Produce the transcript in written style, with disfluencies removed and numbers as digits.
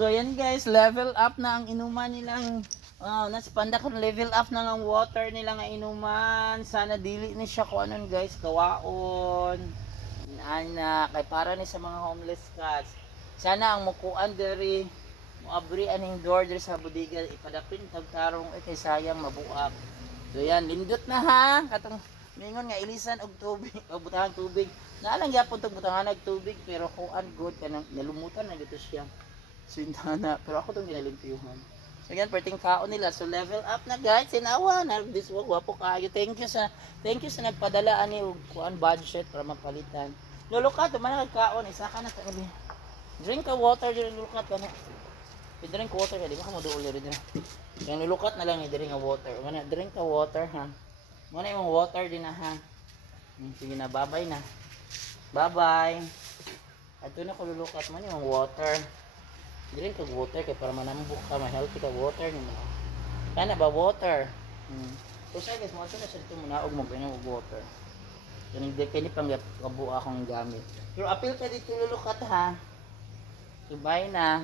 So yan guys, level up na ang inuman nilang nasa panda ko level up na ang water nila nga inuman. Sana dili ni siya ko anon guys, kawaon. Ana kay para ni sa mga homeless cats. Sana ang mukuan diri moabri aning door diri sa bodega ipadapin tagtarong kay sayang mabuak. So yan, lindot na ha. Katong mingon nga ilisan og tubig, o butang tubig. Naalang gyapon tog butangan og tubig pero kuan good kanang nalumutan na dito siya. Sintana, pero ako itong ginalimpiyuhan. So yan, perting kaon nila. So level up na guys, sinawa na. This one, wapo kayo. Thank you sa nagpadala ani og kuan budget para mapalitan. Lulukat, man kaon, isa ka na kanabi. Drink ka water diri lulukat ka na. Drink water ka, di ba ka maduol diri diri. Yung lulukat na lang diri nga water. Mana drink ka water ha. Muna yung water din na ha. Sige na, bye-bye na. Bye-bye. Ato na ko lulukat man yung water. Drink kag water kay para manambok ka, ma-healthy ka water ni mo. Kana ba water? So sa guys, mo na siya dito muna og mag-inom og water. Yan di kay ni pang kabuo akong gamit. Pero apil ka dito lulukat ha. So bye na.